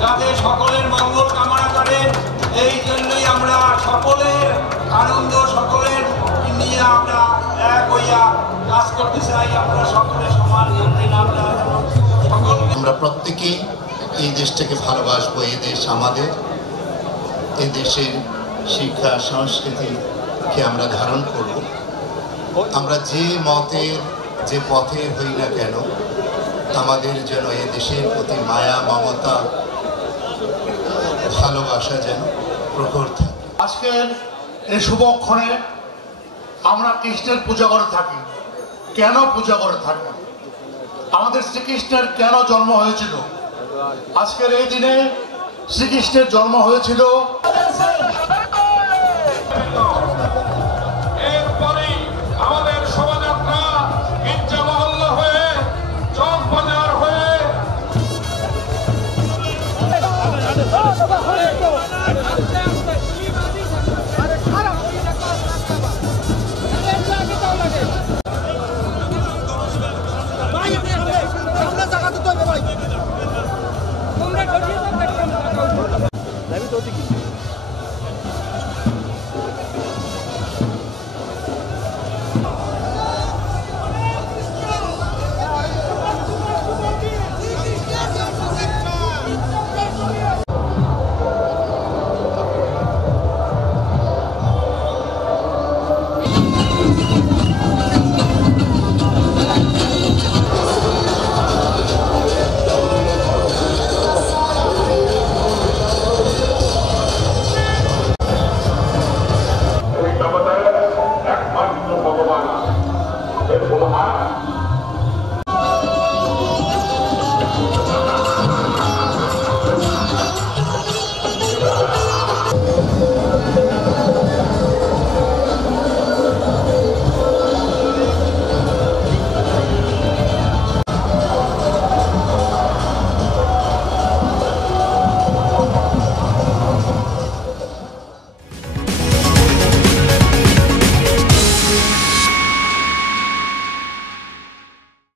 যাতে সকলের মঙ্গল কামনা করেন। এই জন্যই আমরা সকলের আনন্দ, সকলের নিয়ে আমরা এক হইয়া কাজ করতে চাই। আমরা সকলে সমান আমরা প্রত্যেকেই এই দেশটাকে ভালোবাসবো। এই দেশ আমাদের, এই দেশের শিক্ষা সংস্কৃতিকে আমরা ধারণ করব। আমরা যে মতের, যে পথে হই না কেন, আমাদের যেন এই দেশের প্রতি মায়া, মমতা, ভালোবাসা যেন প্রখর থাকে। আজকের এই শুভক্ষণে আমরা কৃষ্ণের পূজা করে থাকি। কেন পূজা করে থাকি? আমাদের শ্রীকৃষ্ণের কেন জন্ম হয়েছিল? আজকের এই দিনে শ্রীকৃষ্ণের জন্ম হয়েছিল আমাদের শোভাযাত্রা গির্জা মহল্লা হয়ে, চক বাজার হয়ে তোমরা